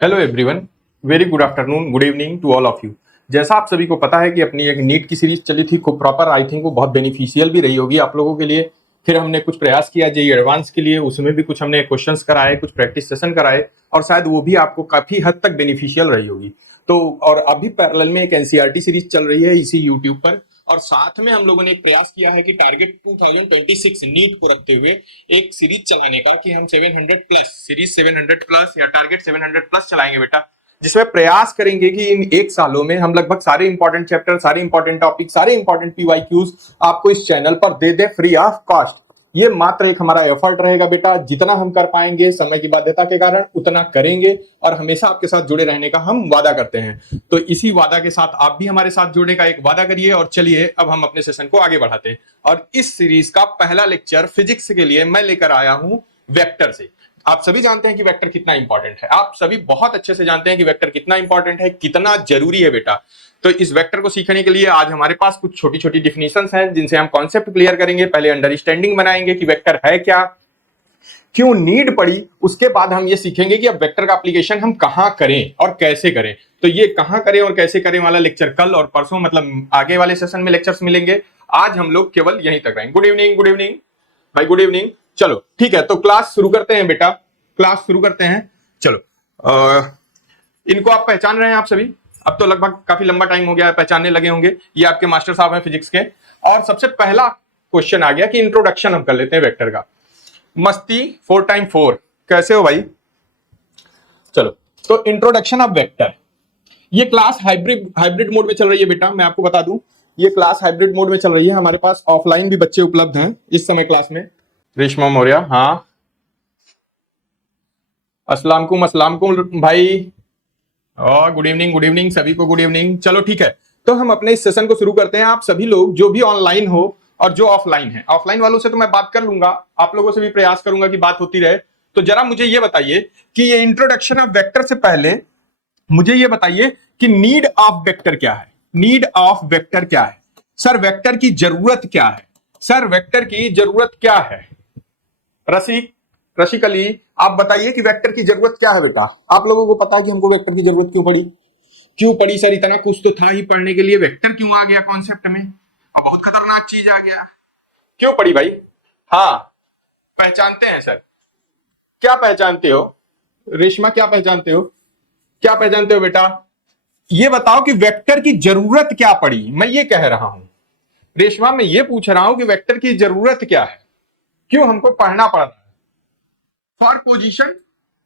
Hello everyone, very good afternoon, good evening to all of you. जैसा आप सभी को पता है कि अपनी एक नीट की सीरीज चली थी, खूब प्रॉपर, आई थिंक वो बहुत बेनिफिशियल भी रही होगी आप लोगों के लिए। फिर हमने कुछ प्रयास किया जेईई एडवांस के लिए, उसमें भी कुछ हमने क्वेश्चंस कराए, कुछ प्रैक्टिस सेशन कराए और शायद वो भी आपको काफी हद तक बेनिफिशियल रही होगी। तो और अभी पैरेलल में एक एनसीईआरटी सीरीज चल रही है इसी यूट्यूब पर, और साथ में हम लोगों ने एक प्रयास किया है कि टारगेट 2026 नीट को रखते हुए एक सीरीज चलाने का कि हम 700 प्लस सीरीज 700 प्लस या टारगेट 700 प्लस चलाएंगे बेटा, जिसमें प्रयास करेंगे कि इन एक सालों में हम लगभग सारे इंपॉर्टेंट चैप्टर, सारे इंपॉर्टेंट टॉपिक, सारे इंपॉर्टेंट पीवाईक्यूज आपको इस चैनल पर दे दे फ्री ऑफ कॉस्ट। ये मात्र एक हमारा एफर्ट रहेगा बेटा, जितना हम कर पाएंगे समय की बाध्यता के कारण उतना करेंगे और हमेशा आपके साथ जुड़े रहने का हम वादा करते हैं। तो इसी वादा के साथ आप भी हमारे साथ जुड़ने का एक वादा करिए और चलिए अब हम अपने सेशन को आगे बढ़ाते हैं। और इस सीरीज का पहला लेक्चर फिजिक्स के लिए मैं लेकर आया हूं वेक्टर से। आप सभी जानते हैं कि वेक्टर कितना इंपॉर्टेंट है, आप सभी बहुत अच्छे से जानते हैं कि वेक्टर कितना इंपॉर्टेंट है, कितना जरूरी है बेटा। तो इस वेक्टर को सीखने के लिए आज हमारे पास कुछ छोटी छोटी डिफिनेशंस हैं जिनसे हम कॉन्सेप्ट क्लियर करेंगे। पहले अंडरस्टैंडिंग बनाएंगे कि वेक्टर है क्या, क्यों नीड पड़ी, उसके बाद हम ये सीखेंगे कि अब वेक्टर का एप्लीकेशन हम कहां करें और कैसे करें। तो ये कहां करें और कैसे करें वाला लेक्चर कल और परसों, मतलब आगे वाले सेशन में लेक्चर्स मिलेंगे। आज हम लोग केवल यहीं तक रहेंगे। गुड इवनिंग, गुड इवनिंग भाई, गुड इवनिंग। चलो ठीक है, तो क्लास शुरू करते हैं बेटा, क्लास शुरू करते हैं। चलो इनको आप पहचान रहे हैं आप सभी, अब तो लगभग काफी लंबा टाइम हो गया है, पहचानने लगे होंगे। ये आपके मास्टर साहब हैं फिजिक्स के। और सबसे पहला क्वेश्चन आ गया कि इंट्रोडक्शन हम कर लेते हैं वेक्टर का। मस्ती 4x4, कैसे हो भाई? चलो, तो इंट्रोडक्शन ऑफ वेक्टर। ये क्लास हाइब्रिड मोड में चल रही है बेटा, मैं आपको बता दूं, ये क्लास हाइब्रिड मोड में चल रही है। हमारे पास ऑफलाइन भी बच्चे उपलब्ध हैं इस समय क्लास में। रेशमा मौर्य, हाँ, अस्सलाम भाई, और गुड इवनिंग, गुड इवनिंग सभी को, गुड इवनिंग। चलो ठीक है, तो हम अपने इस सेशन को शुरू करते हैं। आप सभी लोग जो भी ऑनलाइन हो और जो ऑफलाइन है, ऑफलाइन वालों से तो मैं बात कर लूंगा, आप लोगों से भी प्रयास करूंगा कि बात होती रहे। तो जरा मुझे ये बताइए कि ये इंट्रोडक्शन ऑफ वेक्टर से पहले मुझे ये बताइए कि नीड ऑफ वेक्टर क्या है। नीड ऑफ वेक्टर क्या है सर? वेक्टर की जरूरत क्या है सर? वेक्टर की जरूरत क्या है? रसिक अली, आप बताइए कि वेक्टर की जरूरत क्या है बेटा? आप लोगों को पता है कि हमको वेक्टर की जरूरत क्यों पड़ी सर? इतना कुछ तो था ही पढ़ने के लिए, वेक्टर क्यों आ गया कॉन्सेप्ट में और बहुत खतरनाक चीज आ गया, क्यों पड़ी भाई? हाँ, पहचानते हैं सर, क्या पहचानते हो? रेशमा, क्या पहचानते हो? क्या पहचानते हो बेटा? ये बताओ कि वेक्टर की जरूरत क्या पड़ी, मैं ये कह रहा हूं। रेशमा, मैं ये पूछ रहा हूं कि वेक्टर की जरूरत क्या है, क्यों हमको पढ़ना पड़ रहा है? For position,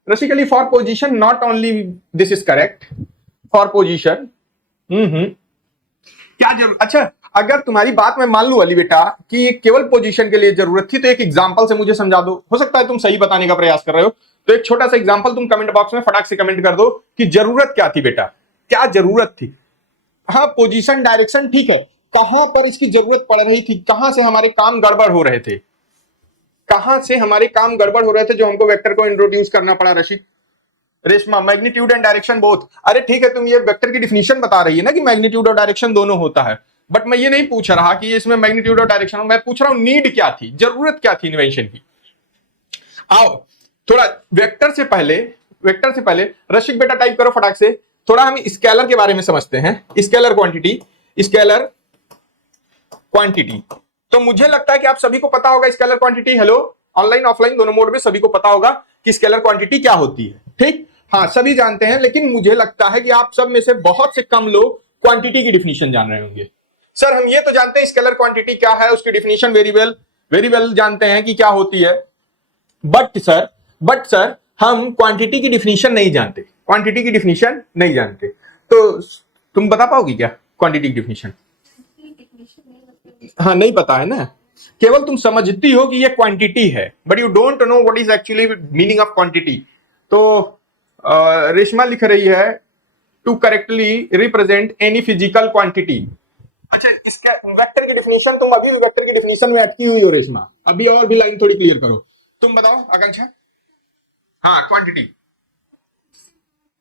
basically for position, not only this is correct, for position. क्या जरूरत? अच्छा, अगर तुम्हारी बात मैं मान लू अली बेटा कि केवल पोजीशन के लिए जरूरत थी, तो एक एग्जांपल से मुझे समझा दो। हो सकता है तुम सही बताने का प्रयास कर रहे हो, तो एक छोटा सा एग्जांपल तुम कमेंट बॉक्स में फटाक से कमेंट कर दो कि जरूरत क्या थी बेटा, क्या जरूरत थी? हाँ, पोजीशन डायरेक्शन ठीक है, कहां पर इसकी जरूरत पड़ रही थी, कहां से हमारे काम गड़बड़ हो रहे थे, कहां से हमारे काम गड़बड़ हो रहे थे जो हमको वेक्टर को इंट्रोड्यूस करना पड़ा? Rashid, Reshma, magnitude and direction both. अरे ठीक है, तुम ये वेक्टर की डिफिनीशन बता रही है ना कि मैग्नीट्यूड और डायरेक्शन दोनों होता है, बट मैं ये नहीं पूछ रहा कि इसमें मैग्नीट्यूड और डायरेक्शन, मैं पूछ रहा हूं नीड क्या थी, जरूरत क्या थी इन्वेंशन की। आओ थोड़ा वेक्टर से पहले रशिक बेटा टाइप करो फटाक से, थोड़ा हम स्केलर के बारे में समझते हैं। स्केलर क्वांटिटी, तो मुझे लगता है कि आप सभी को पता होगा scalar quantity. Hello, online offline दोनों मोड में सभी को पता होगा कि स्केलर क्वांटिटी क्या होती है, ठीक? हाँ, सभी जानते हैं, लेकिन मुझे लगता है कि आप सब में से बहुत से कम लोग क्वांटिटी की डिफिनीशन जान रहे होंगे। सर, हम ये तो जानते हैं स्केलर क्वांटिटी क्या है, उसकी डिफिनीशन वेरी वेल जानते हैं कि क्या होती है, बट सर हम क्वांटिटी की डिफिनीशन नहीं जानते, तो तुम बता पाओगी क्या क्वांटिटी की डिफिनीशन? हाँ, नहीं पता है ना, केवल तुम समझती हो कि ये क्वांटिटी है, but you don't know what is actually meaning of quantity. तो रेशमा लिख रही है to correctly represent any physical quantity. अच्छा, इसका वेक्टर की डिफिनीशन, तुम अभी भी वेक्टर की डिफिनीशन में अटकी हुई हो रेशमा, अभी और भी लाइन थोड़ी क्लियर करो। तुम बताओ आकांक्षा। हाँ, quantity,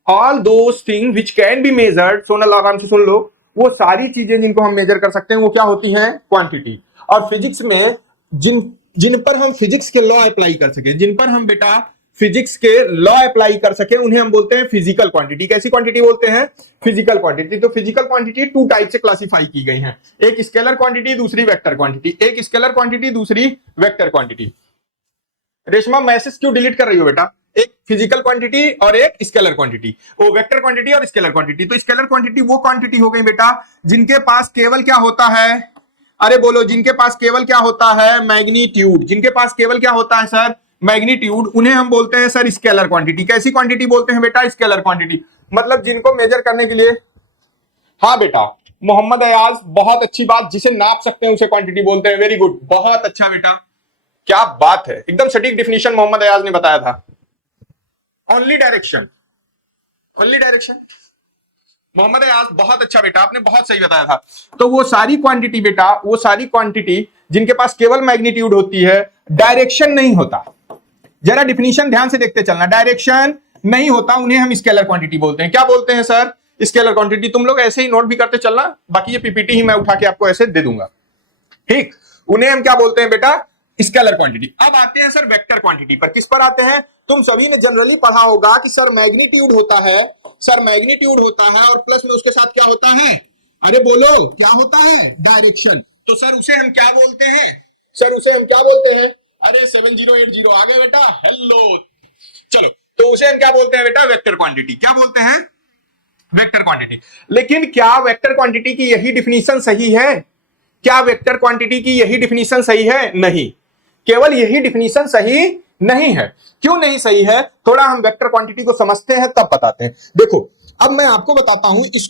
all those thing which can be measured, Sonal आराम से सुन लो, वो सारी चीजें जिनको हम मेजर कर सकते हैं वो क्या होती हैं? क्वांटिटी। और फिजिक्स में जिन जिन पर हम फिजिक्स के लॉ अप्लाई कर सके, जिन पर हम बेटा फिजिक्स के लॉ अप्लाई कर सके उन्हें हम बोलते हैं फिजिकल क्वांटिटी। कैसी क्वांटिटी बोलते हैं? Physical quantity. तो फिजिकल क्वांटिटी टू टाइप से क्लासिफाई की गई हैं, एक स्केलर क्वांटिटी, दूसरी वेक्टर क्वांटिटी। एक स्केलर क्वांटिटी, दूसरी वेक्टर क्वांटिटी। रेशमा मैसेज क्यों डिलीट कर रही हो बेटा? एक फिजिकल क्वांटिटी और एक स्केलर क्वांटिटी, वो वेक्टर क्वांटिटी और स्केलर क्वांटिटी। तो स्केलर क्वांटिटी वो क्वांटिटी हो गई बेटा जिनके पास केवल क्या होता है? अरे बोलो, जिनके पास केवल क्या होता है? मैग्नीट्यूड। जिनके पास केवल क्या होता है सर? मैग्नीट्यूड। उन्हें हम बोलते हैं सर स्केलर क्वांटिटी। कैसी क्वांटिटी बोलते हैं बेटा? Scalar quantity. मतलब जिनको मेजर करने के लिए, हाँ बेटा मोहम्मद अयाज, बहुत अच्छी बात, जिसे नाप सकते हैं उसे क्वांटिटी बोलते हैं। वेरी गुड, बहुत अच्छा बेटा, क्या बात है, एकदम सटीक डिफिनीशन मोहम्मद अयाज ने बताया था। Only direction, only direction. Mohammad Ayaz बहुत अच्छा बेटा, आपने बहुत सही बताया था। तो वो सारी क्वांटिटी बेटा, वो सारी क्वांटिटी जिनके पास केवल मैग्नीट्यूड होती है, डायरेक्शन नहीं होता। जरा डिफिनीशन ध्यान से देखते चलना, डायरेक्शन नहीं होता, उन्हें हम स्केलर क्वांटिटी बोलते हैं। क्या बोलते हैं सर? Scalar quantity. तुम लोग ऐसे ही नोट भी करते चलना, बाकी ये पीपीटी ही मैं उठा के आपको ऐसे दे दूंगा, ठीक। उन्हें हम क्या बोलते हैं बेटा? Scalar quantity. अब आते हैं सर वेक्टर क्वांटिटी पर। किस पर आते हैं? तुम सभी ने जनरली पढ़ा होगा कि सर मैग्नीट्यूड होता है, सर मैग्नीट्यूड होता है और प्लस में उसके साथ क्या होता है? अरे बोलो, क्या होता है? डायरेक्शन। तो सर उसे हम क्या बोलते हैं? सर उसे हम क्या बोलते हैं? अरे 7080 आ गया बेटा, हेलो। चलो, तो उसे हम क्या बोलते हैं बेटा? Vector quantity. क्या बोलते हैं? Vector quantity. लेकिन क्या वेक्टर क्वांटिटी की यही डिफिनीशन सही है? क्या वेक्टर क्वांटिटी की यही डिफिनीशन सही है? नहीं, केवल यही डिफिनीशन सही नहीं है। क्यों नहीं सही है? थोड़ा हम वेक्टर क्वांटिटी को समझते हैं तब बताते हैं। देखो, अब मैं आपको बताता हूं, इस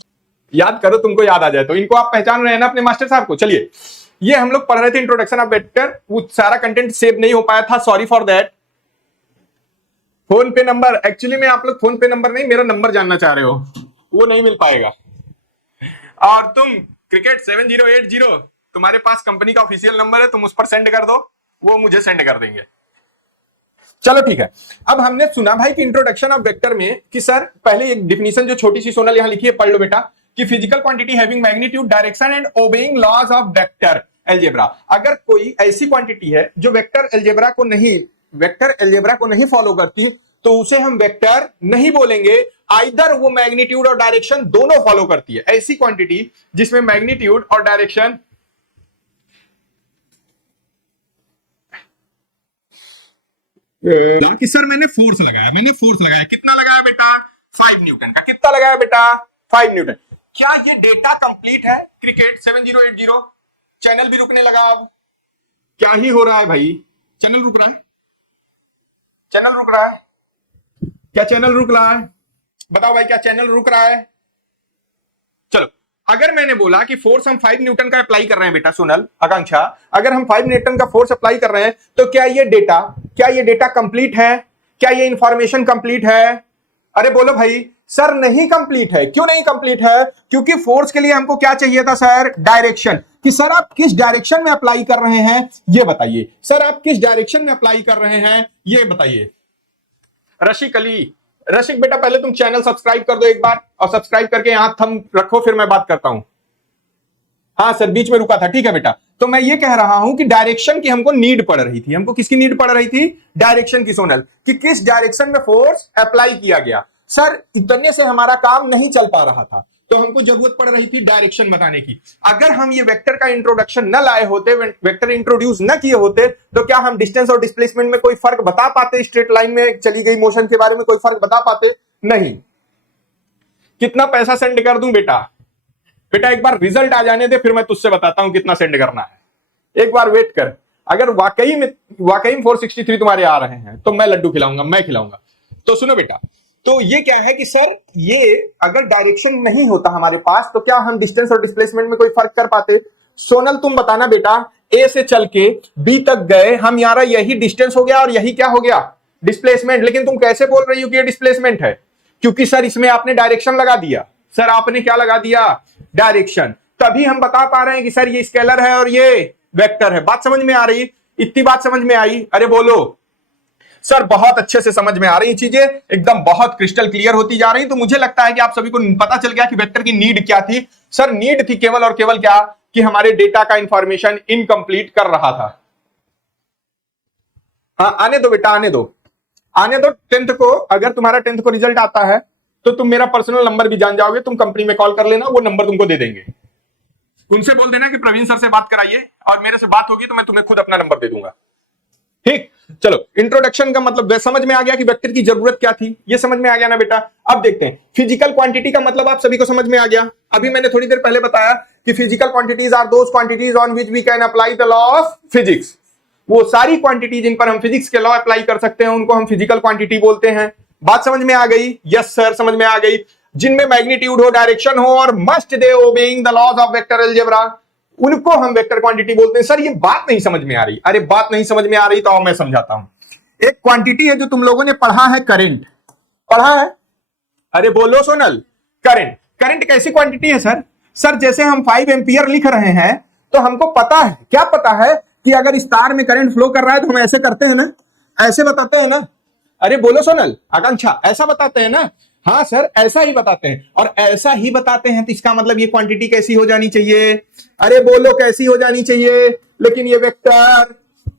याद करो, तुमको याद आ जाए तो। इनको आप पहचान रहे हैं ना अपने मास्टर साहब को? चलिए, ये हम लोग पढ़ रहे थे इंट्रोडक्शन ऑफ वेक्टर, वो सारा कंटेंट सेव नहीं हो पाया था, सॉरी फॉर दैट। फोन पे नंबर, एक्चुअली में आप लोग फोन पे नंबर नहीं, मेरा नंबर जानना चाह रहे हो, वो नहीं मिल पाएगा। और तुम क्रिकेट 7080, तुम्हारे पास कंपनी का ऑफिशियल नंबर है, तुम उस पर सेंड कर दो, वो मुझे सेंड कर देंगे। चलो ठीक है। अब हमने सुना भाई कि इंट्रोडक्शन ऑफ वेक्टर में कि सर पहले एक डिफिनीशन जो छोटी सी सोनल यहां लिखी है, पढ़ लो बेटा, कि physical quantity having magnitude, direction and obeying laws of vector algebra. अगर कोई ऐसी क्वांटिटी है जो वेक्टर अलजेब्रा को नहीं फॉलो करती, तो उसे हम वेक्टर नहीं बोलेंगे। आइदर वो मैग्नीट्यूड और डायरेक्शन दोनों फॉलो करती है। ऐसी क्वांटिटी जिसमें मैग्नीट्यूड और डायरेक्शन, कि सर मैंने फोर्स लगाया, कितना लगाया बेटा? 5 न्यूटन का। कितना लगाया बेटा? 5 न्यूटन। क्या ये डेटा कंप्लीट है? क्रिकेट 7080 चैनल भी रुकने लगा। अब क्या ही हो रहा है भाई? चैनल रुक रहा है, चैनल रुक रहा है, क्या चैनल रुक रहा है? बताओ भाई, क्या चैनल रुक रहा है? चलो, अगर मैंने बोला कि फोर्स हम 5 न्यूटन का अप्लाई कर रहे हैं बेटा, सोनल, आकांक्षा, अगर हम 5 न्यूटन का फोर्स अप्लाई कर रहे हैं, तो क्या ये डेटा कंप्लीट है? क्या ये इंफॉर्मेशन कंप्लीट है? अरे बोलो भाई। सर नहीं कंप्लीट है। क्यों नहीं कंप्लीट है? क्योंकि फोर्स के लिए हमको क्या चाहिए था सर? डायरेक्शन। कि सर आप किस डायरेक्शन में अप्लाई कर रहे हैं ये बताइए। सर आप किस डायरेक्शन में अप्लाई कर रहे हैं ये बताइए। रशिक अली, रशिक बेटा पहले तुम चैनल सब्सक्राइब कर दो एक बार, और सब्सक्राइब करके यहां थंब रखो, फिर मैं बात करता हूं। हाँ सर, बीच में रुका था, ठीक है बेटा। तो मैं ये कह रहा हूं कि डायरेक्शन की हमको नीड पड़ रही थी। हमको किसकी नीड पड़ रही थी? डायरेक्शन की, सोनल, कि किस डायरेक्शन में फोर्स अप्लाई किया गया। सर इतने से हमारा काम नहीं चल पा रहा था, तो हमको जरूरत पड़ रही थी डायरेक्शन बताने की। अगर हम ये वेक्टर का इंट्रोडक्शन न लाए होते, वेक्टर इंट्रोड्यूस न किए होते, तो क्या हम डिस्टेंस और डिस्प्लेसमेंट में कोई फर्क बता पाते? स्ट्रेट लाइन में चली गई मोशन के बारे में कोई फर्क बता पाते? नहीं। कितना पैसा सेंड कर दूं बेटा? बेटा एक बार रिजल्ट आ जाने दे, फिर मैं तुझसे बताता हूं कितना सेंड करना है। एक बार वेट कर। अगर वाकई में 463 तुम्हारे आ रहे हैं, तो मैं लड्डू खिलाऊंगा, मैं खिलाऊंगा। तो सुनो बेटा, तो ये क्या है कि सर ये अगर डायरेक्शन नहीं होता हमारे पास, तो क्या हम डिस्टेंस और डिस्प्लेसमेंट में कोई फर्क कर पाते? सोनल तुम बताना बेटा, ए से चल के बी तक गए हम, यारा यही डिस्टेंस हो गया और यही क्या हो गया? डिस्प्लेसमेंट। लेकिन तुम कैसे बोल रही हो कि ये डिस्प्लेसमेंट है? क्योंकि सर इसमें आपने डायरेक्शन लगा दिया। सर आपने क्या लगा दिया? डायरेक्शन। तभी हम बता पा रहे हैं कि सर ये स्केलर है और ये वेक्टर है। बात समझ में आ रही? इतनी बात समझ में आई? अरे बोलो। सर बहुत अच्छे से समझ में आ रही चीजें, एकदम बहुत क्रिस्टल क्लियर होती जा रही। तो मुझे लगता है कि आप सभी को पता चल गया कि वेक्टर की नीड क्या थी। सर नीड थी केवल और केवल क्या? कि हमारे डेटा का इंफॉर्मेशन इनकम्प्लीट कर रहा था। हाँ आने दो बेटा, आने दो। आने दो 10th को, अगर तुम्हारा 10th को रिजल्ट आता है तो तुम मेरा पर्सनल नंबर भी जान जाओगे, तुम कंपनी में कॉल कर लेना, वो नंबर तुमको दे देंगे। उनसे बोल देना कि प्रवीण सर से बात कराइए, और मेरे से बात होगी तो मैं तुम्हें खुद अपना नंबर दे दूंगा। ठीक, चलो इंट्रोडक्शन का मतलब समझ में आ गया कि वेक्टर की जरूरत क्या थी, ये समझ में आ गया ना बेटा। अब देखते हैं फिजिकल क्वांटिटी का मतलब आप सभी को समझ में आ गया। अभी मैंने थोड़ी देर पहले बताया कि physical quantities are those quantities on which we can apply the law of physics. वो सारी क्वांटिटी जिन पर हम फिजिक्स के लॉ अप्लाई कर सकते हैं उनको हम फिजिकल क्वांटिटी बोलते हैं। बात समझ में आ गई? यस सर, समझ में आ गई। जिनमें मैग्नीट्यूड हो, डायरेक्शन हो, और must they obeying the laws of vector algebra, उनको हम वेक्टर क्वांटिटी बोलते हैं। सर ये बात नहीं समझ में आ रही। अरे बात नहीं समझ में आ रही तो मैं समझाता हूं। एक क्वांटिटी है जो तुम लोगों ने पढ़ा है, करंट पढ़ा है। अरे बोलो सोनल, करंट। करंट कैसी क्वांटिटी है सर? सर जैसे हम 5 एम्पियर लिख रहे हैं तो हमको पता है, क्या पता है कि अगर इस तार में करंट फ्लो कर रहा है तो हम ऐसे करते हैं ना, ऐसे बताते हैं ना। अरे बोलो सोनल, आकांक्षा, ऐसा बताते हैं ना? हाँ सर ऐसा ही बताते हैं, और ऐसा ही बताते हैं तो इसका मतलब ये क्वांटिटी कैसी हो जानी चाहिए? अरे बोलो कैसी हो जानी चाहिए? लेकिन ये वेक्टर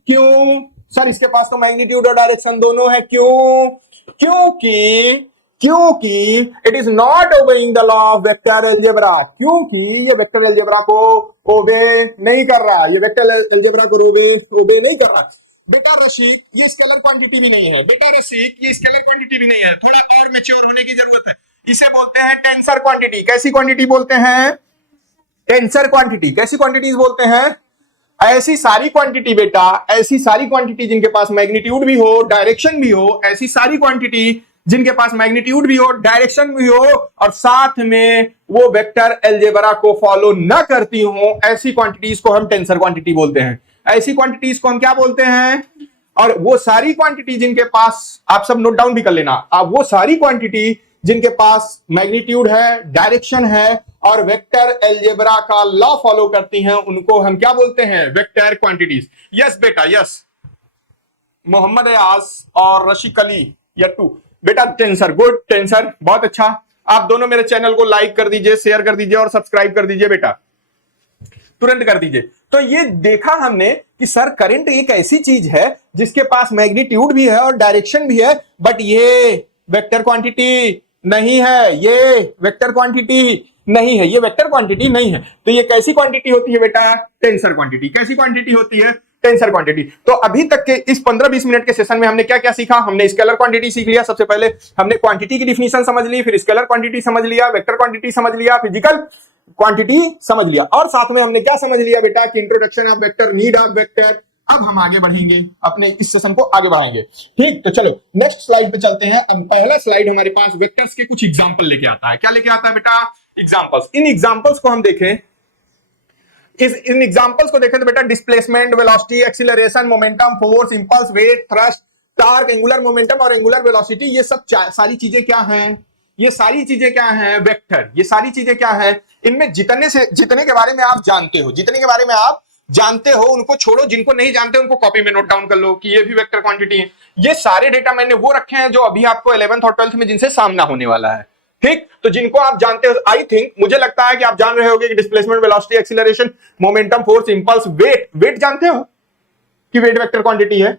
क्यों? सर इसके पास तो मैग्नीट्यूड और डायरेक्शन दोनों है। क्यों? क्योंकि it is not obeying the law of vector algebra. क्योंकि ये वेक्टर अलजेब्रा को ओबे नहीं कर रहा, ये वेक्टर अलजेब्रा को ओबे नहीं कर रहा। बेटा रशीक, ये स्केलर क्वांटिटी भी नहीं है। बेटा रशीक, ये स्केलर क्वांटिटी भी नहीं है, थोड़ा और मैच्योर होने की जरूरत है। इसे बोलते हैं टेंसर क्वांटिटी। कैसी क्वांटिटी बोलते हैं? Tensor quantity. कैसी क्वांटिटीज बोलते हैं? ऐसी सारी क्वांटिटी बेटा, ऐसी सारी क्वांटिटी जिनके पास मैग्नीट्यूड भी हो, डायरेक्शन भी हो, ऐसी सारी क्वांटिटी जिनके पास मैग्नीट्यूड भी हो, डायरेक्शन भी हो, और साथ में वो वेक्टर अलजेब्रा को फॉलो न करती हो, ऐसी क्वांटिटीज को हम टेंसर क्वांटिटी बोलते हैं। ऐसी क्वांटिटीज को हम क्या बोलते हैं? और वो सारी क्वांटिटी जिनके पास, आप सब नोट डाउन भी कर लेना, आप वो सारी क्वांटिटी जिनके पास मैग्नीट्यूड है, डायरेक्शन है, और वेक्टर अलजेब्रा का लॉ फॉलो करती हैं, उनको हम क्या बोलते हैं? Vector quantities. यस बेटा, यस। मोहम्मद अयाज और रशीक अली यट्टू, बेटा टेंसर, गुड, टेंसर, बहुत अच्छा। आप दोनों मेरे चैनल को लाइक कर दीजिए, शेयर कर दीजिए और सब्सक्राइब कर दीजिए बेटा, तुरंत कर दीजिए। तो ये देखा हमने कि सर करंट एक ऐसी चीज है जिसके पास मैग्नीट्यूड भी है और डायरेक्शन भी है, बट ये वेक्टर क्वांटिटी नहीं है, ये वेक्टर क्वांटिटी नहीं है, ये वेक्टर क्वांटिटी नहीं है। तो ये कैसी क्वांटिटी होती है बेटा? Tensor quantity. कैसी क्वांटिटी होती है? Tensor quantity. तो अभी तक के इस 15-20 मिनट के सेशन में हमने क्या क्या सीखा? हमने स्केलर क्वांटिटी सीख लिया, सबसे पहले हमने क्वांटिटी की डिफिनीशन समझ ली, फिर स्केलर क्वांटिटी समझ लिया, वेक्टर क्वांटिटी समझ लिया, फिजिकल क्वांटिटी समझ लिया, और साथ में हमने क्या समझ लिया बेटा? कि introduction of vector, need of vector. अब हम आगे बढ़ेंगे, अपने इस सेशन को आगे बढ़ाएंगे। ठीक, तो चलो नेक्स्ट स्लाइड पे चलते हैं। अब पहला स्लाइड हमारे पास वेक्टर्स के कुछ एग्जांपल लेके आता है। क्या लेके आता है बेटा? एग्जांपल्स। इन एग्जांपल्स को हम देखें, इन एग्जांपल्स को देखें तो बेटा displacement, velocity, acceleration, momentum, force, impulse, weight, thrust, torque, angular momentum और एंगुलर वेलोसिटी, ये सब सारी चीजें क्या हैं? ये सारी चीजें क्या हैं? वेक्टर। ये सारी चीजें क्या हैं? इनमें जितने के बारे में आप जानते हो, जितने के बारे में आप जानते हो उनको छोड़ो, जिनको नहीं जानते उनको कॉपी में नोट डाउन कर लो कि ये भी वेक्टर क्वांटिटी है। ये सारे डेटा मैंने वो रखे हैं जो अभी आपको 11th और 12th में जिनसे सामना होने वाला है। ठीक, तो जिनको आप जानते हो, आई थिंक, मुझे लगता है कि आप जान रहे होंगे कि displacement, velocity, acceleration, momentum, force, impulse, weight. Weight जानते हो कि वेट वेक्टर क्वांटिटी है?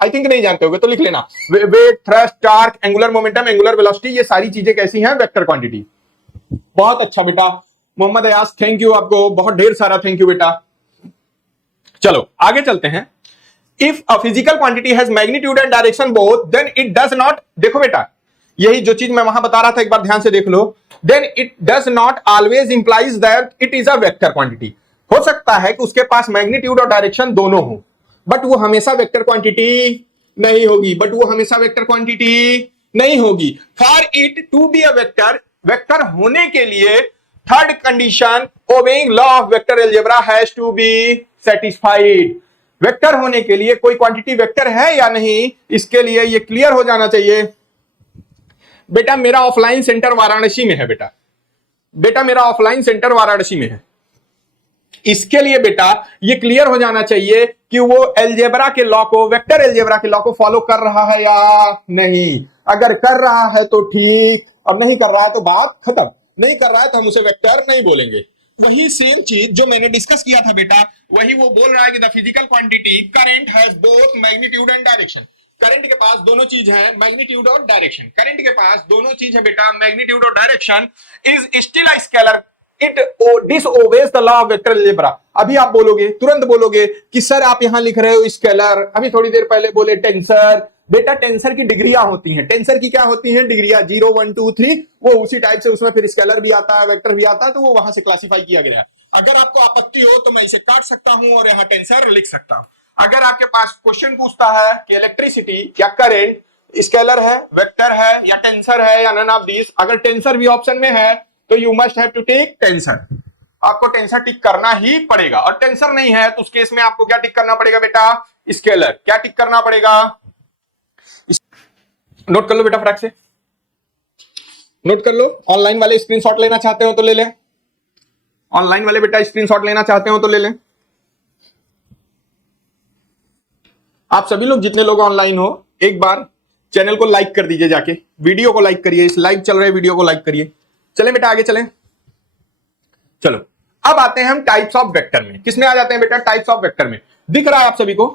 आई थिंक नहीं जानते होगे तो लिख लेना, weight, thrust, torque, angular momentum, angular velocity, ये सारी चीजें कैसी हैं? Vector quantity. बहुत अच्छा बेटा मोहम्मद अयाज, थैंक यू, आपको बहुत ढेर सारा थैंक यू बेटा। चलो आगे चलते हैं। If a physical quantity has magnitude and direction both, then it does not, देखो बेटा यही जो चीज मैं वहां बता रहा था, एक बार ध्यान से देख लो, then it does not always implies that it is a vector quantity. हो सकता है कि उसके पास मैग्नीट्यूड और डायरेक्शन दोनों हो, बट वो हमेशा वेक्टर क्वांटिटी नहीं होगी, बट वो हमेशा वेक्टर क्वांटिटी नहीं होगी। For it to be a vector, vector होने के लिए third condition obeying law of vector algebra has to be satisfied. Vector होने के लिए कोई क्वांटिटी वेक्टर है या नहीं, इसके लिए ये क्लियर हो जाना चाहिए। बेटा मेरा ऑफलाइन सेंटर वाराणसी में है, बेटा मेरा ऑफलाइन सेंटर वाराणसी में है। इसके लिए बेटा ये क्लियर हो जाना चाहिए कि वो अलजेब्रा के लॉ को, वेक्टर अलजेब्रा के लॉ को फॉलो कर रहा है या नहीं। अगर कर रहा है तो ठीक, और नहीं कर रहा है तो बात खत्म। नहीं कर रहा है तो हम उसे वेक्टर नहीं बोलेंगे। वही सेम चीज जो मैंने डिस्कस किया था बेटा, वही वो बोल रहा है कि the physical quantity current has both magnitude and direction. Current के पास दोनों चीज है, मैग्नीट्यूड और डायरेक्शन। करंट के पास दोनों चीज है बेटा, मैग्नीट्यूड और direction, is still a scalar, it डिसओबेज the law of vector algebra. अभी आप बोलोगे, तुरंत बोलोगे कि सर आप यहां लिख रहे हो स्केलर, अभी थोड़ी देर पहले बोले टेंसर। बेटा टेंसर की डिग्रियां होती हैं, टेंसर की क्या होती हैं, डिग्रियां 0 1 2 3, वो उसी टाइप से उसमें फिर स्केलर भी आता है, वेक्टर भी आता है, तो वो वहां से क्लासिफाई किया गया है। अगर आपको आपत्ति हो तो मैं इसे काट सकता हूं और यहां टेंसर लिख सकता हूं। अगर आपके पास क्वेश्चन पूछता है कि इलेक्ट्रिसिटी या करंट स्केलर है, वेक्टर है या टेंसर है या नन ऑफ दिस, अगर टेंसर भी ऑप्शन में है तो you must have to take tensor, आपको टेंसर टिक करना ही पड़ेगा। और टेंसर नहीं है तो उस केस में आपको क्या टिक करना पड़ेगा बेटा, स्केलर। क्या टिक करना पड़ेगा, नोट कर लो बेटा, फटाक से नोट कर लो। ऑनलाइन वाले स्क्रीनशॉट लेना चाहते हो तो ले लें, ऑनलाइन वाले बेटा स्क्रीनशॉट लेना चाहते हो तो ले लें। आप सभी लोग जितने लोग ऑनलाइन हो एक बार चैनल को लाइक कर दीजिए, जाके वीडियो को लाइक करिए, इस लाइव चल रहे वीडियो को लाइक करिए। चलें बेटा आगे चलें। चलो अब आते हैं हम टाइप्स ऑफ वेक्टर में। किसमें आ जाते हैं बेटा, टाइप्स ऑफ वेक्टर में। दिख रहा है आप सभी को,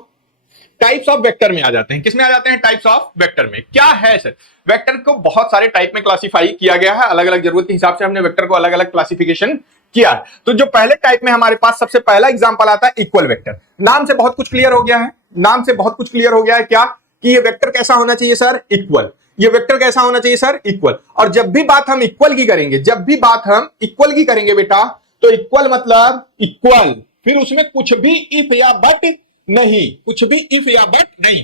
टाइप्स ऑफ वेक्टर में आ जाते हैं। किसमें आ जाते हैं, टाइप्स ऑफ वेक्टर में। क्या है सर, वेक्टर को बहुत सारे टाइप में क्लासिफाई किया गया है, अलग अलग जरूरत के हिसाब से हमने वेक्टर को अलग अलग क्लासिफिकेशन किया। तो जो पहले टाइप में हमारे पास सबसे पहला एग्जांपल आता है इक्वल वेक्टर। नाम से बहुत कुछ क्लियर हो गया है, नाम से बहुत कुछ क्लियर हो गया है क्या, कि ये वेक्टर कैसा होना चाहिए सर, इक्वल। ये वेक्टर कैसा होना चाहिए सर, इक्वल। और जब भी बात हम इक्वल की करेंगे, जब भी बात हम इक्वल की करेंगे बेटा, तो इक्वल मतलब इक्वल, फिर उसमें कुछ भी इफ या बट नहीं, कुछ भी इफ या बट नहीं।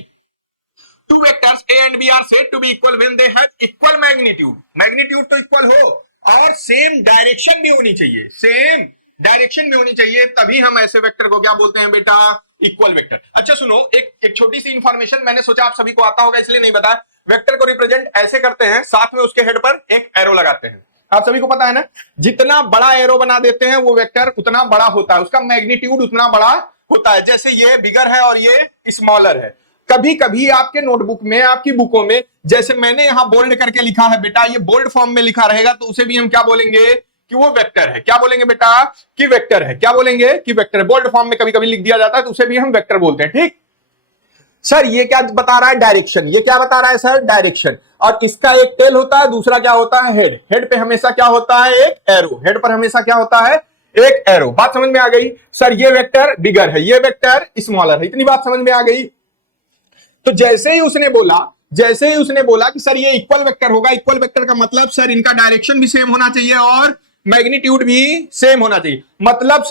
Two vectors A and B are said to be equal when they have equal magnitude. Magnitude तो इक्वल हो और सेम डायरेक्शन भी होनी चाहिए, सेम डायरेक्शन भी होनी चाहिए, तभी हम ऐसे वेक्टर को क्या बोलते हैं बेटा, इक्वल वेक्टर। अच्छा सुनो, एक छोटी सी इंफॉर्मेशन मैंने सोचा आप सभी को आता होगा इसलिए नहीं बताया। वेक्टर को रिप्रेजेंट ऐसे करते हैं, साथ में उसके हेड पर एक एरो लगाते हैं। आप सभी को पता है ना, जितना बड़ा एरो बना देते हैं वो वेक्टर उतना बड़ा होता है, उसका मैग्नीट्यूड उतना बड़ा होता है। जैसे ये बिगर है और ये स्मॉलर है। कभी कभी आपके नोटबुक में, आपकी बुकों में, जैसे मैंने यहां बोल्ड करके लिखा है बेटा, ये बोल्ड फॉर्म में लिखा रहेगा, तो उसे भी हम क्या बोलेंगे कि वो वेक्टर है। क्या बोलेंगे बेटा, कि वेक्टर है। क्या बोलेंगे कि वेक्टर है। बोल्ड फॉर्म में कभी कभी लिख दिया जाता है तो उसे भी हम वेक्टर बोलते हैं। ठीक सर, ये क्या बता रहा है, डायरेक्शन। ये क्या बता रहा है सर, डायरेक्शन। और इसका एक टेल होता है, दूसरा क्या होता है, हेड। हेड पे हमेशा क्या होता है, एक एरो। हेड पर हमेशा क्या होता है, एक एरो। बात समझ में आ गई सर, ये वेक्टर बिगर है, ये वेक्टर स्मॉलर है, इतनी बात समझ में आ गई। तो जैसे ही उसने बोला कि सर ये इक्वल वेक्टर होगा, इक्वल वेक्टर का मतलब सर इनका डायरेक्शन भी सेम होना चाहिए और मैग्नीट्यूड भी सेम होना चाहिए। मतलब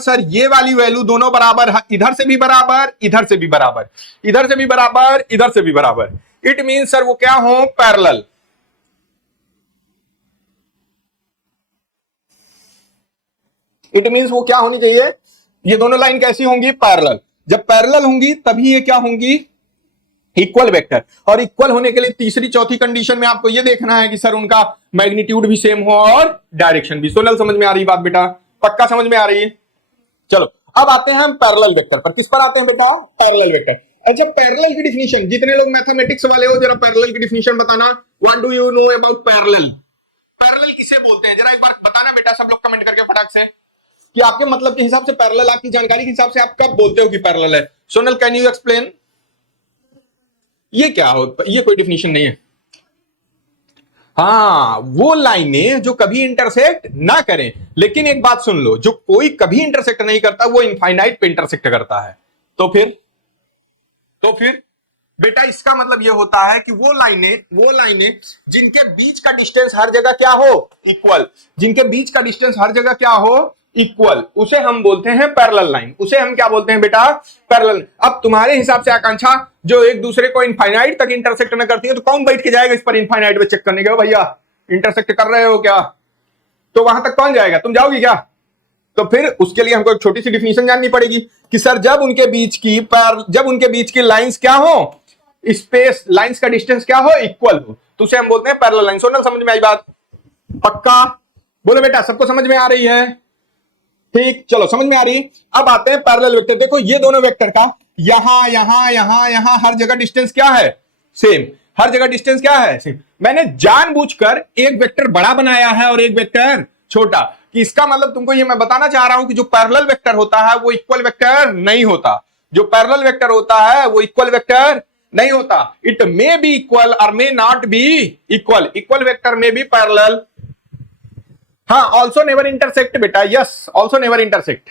सर ये वाली वैल्यू दोनों बराबर, इधर से भी बराबर, इधर से भी बराबर, इधर से भी बराबर, इधर से भी बराबर। इट मीन सर वो क्या हो, पैरेलल। इट मीन्स वो क्या होनी चाहिए, ये दोनों लाइन कैसी होंगी, पैरेलल। जब पैरेलल होंगी तभी ये क्या होंगी, इक्वल वेक्टर। और इक्वल होने के लिए तीसरी चौथी कंडीशन में आपको ये देखना है कि सर उनका मैग्नीट्यूड भी सेम हो और डायरेक्शन भी। सोनल समझ में आ रही बात बेटा, पक्का समझ में आ रही है। चलो अब आते हैं हम पैरेलल वेक्टर पर। किस पर आते हैं बेटा, पैरेलल वेक्टर। अच्छा पैरेलल की डिफिनीशन, जितने लोग मैथमेटिक्स वाले हो जरा पैरेलल की डिफिनीशन बताना। What do you know about parallel, parallel किसे बोलते हैं, जरा एक बार बताना बेटा सब लोग कमेंट करके फटाक से, कि आपके मतलब के हिसाब से पैरेलल, आपकी जानकारी के हिसाब से आप कब बोलते हो कि पैरेलल है। सोनल कैन यू एक्सप्लेन, ये क्या होता, ये कोई डिफिनीशन नहीं है। हाँ, वो लाइनें जो कभी इंटरसेक्ट ना करें। लेकिन एक बात सुन लो, जो कोई कभी इंटरसेक्ट नहीं करता वो इनफाइनाइट पे इंटरसेक्ट करता है। तो फिर बेटा इसका मतलब ये होता है कि वो लाइनें जिनके बीच का डिस्टेंस हर जगह क्या हो, इक्वल। जिनके बीच का डिस्टेंस हर जगह क्या हो, इक्वल, उसे हम बोलते हैं पैरेलल लाइन। उसे हम क्या बोलते हैं बेटा, पैरेलल। अब तुम्हारे हिसाब से आकांक्षा, जो एक दूसरे को इनफाइनाइट तक इंटरसेक्ट न करती है, तो कौन बैठ के जाएगा इस पर इनफाइनाइट पे चेक करने के, भैया इंटरसेक्ट कर रहे हो क्या, तो वहां तक कौन जाएगा, तुम जाओगी क्या। तो फिर उसके लिए हमको एक छोटी सी डिफिनीशन जाननी पड़ेगी कि सर जब उनके बीच की लाइंस क्या हो, स्पेस लाइंस का डिस्टेंस क्या हो, इक्वल हो, तो उसे हम बोलते हैं पैरेलल लाइन। सोनल समझ में आई बात, पक्का बोलो बेटा, सबको समझ में आ रही है। ठीक, चलो समझ में आ रही। अब आते हैं पैरेलल वेक्टर। देखो ये दोनों वेक्टर का यहां हर जगह डिस्टेंस क्या है, सेम। हर जगह डिस्टेंस क्या है, सेम। मैंने जानबूझकर एक वेक्टर बड़ा बनाया है और एक वेक्टर छोटा, कि इसका मतलब तुमको ये मैं बताना चाह रहा हूं कि जो पैरेलल वेक्टर होता है वो इक्वल वेक्टर नहीं होता। जो पैरेलल वेक्टर होता है वो इक्वल वेक्टर नहीं होता। इट मे बी इक्वल और may not be equal. Equal vector में भी पैरेलल, हाँ ऑल्सो नेवर इंटरसेक्ट बेटा, यस ऑल्सो नेवर इंटरसेक्ट।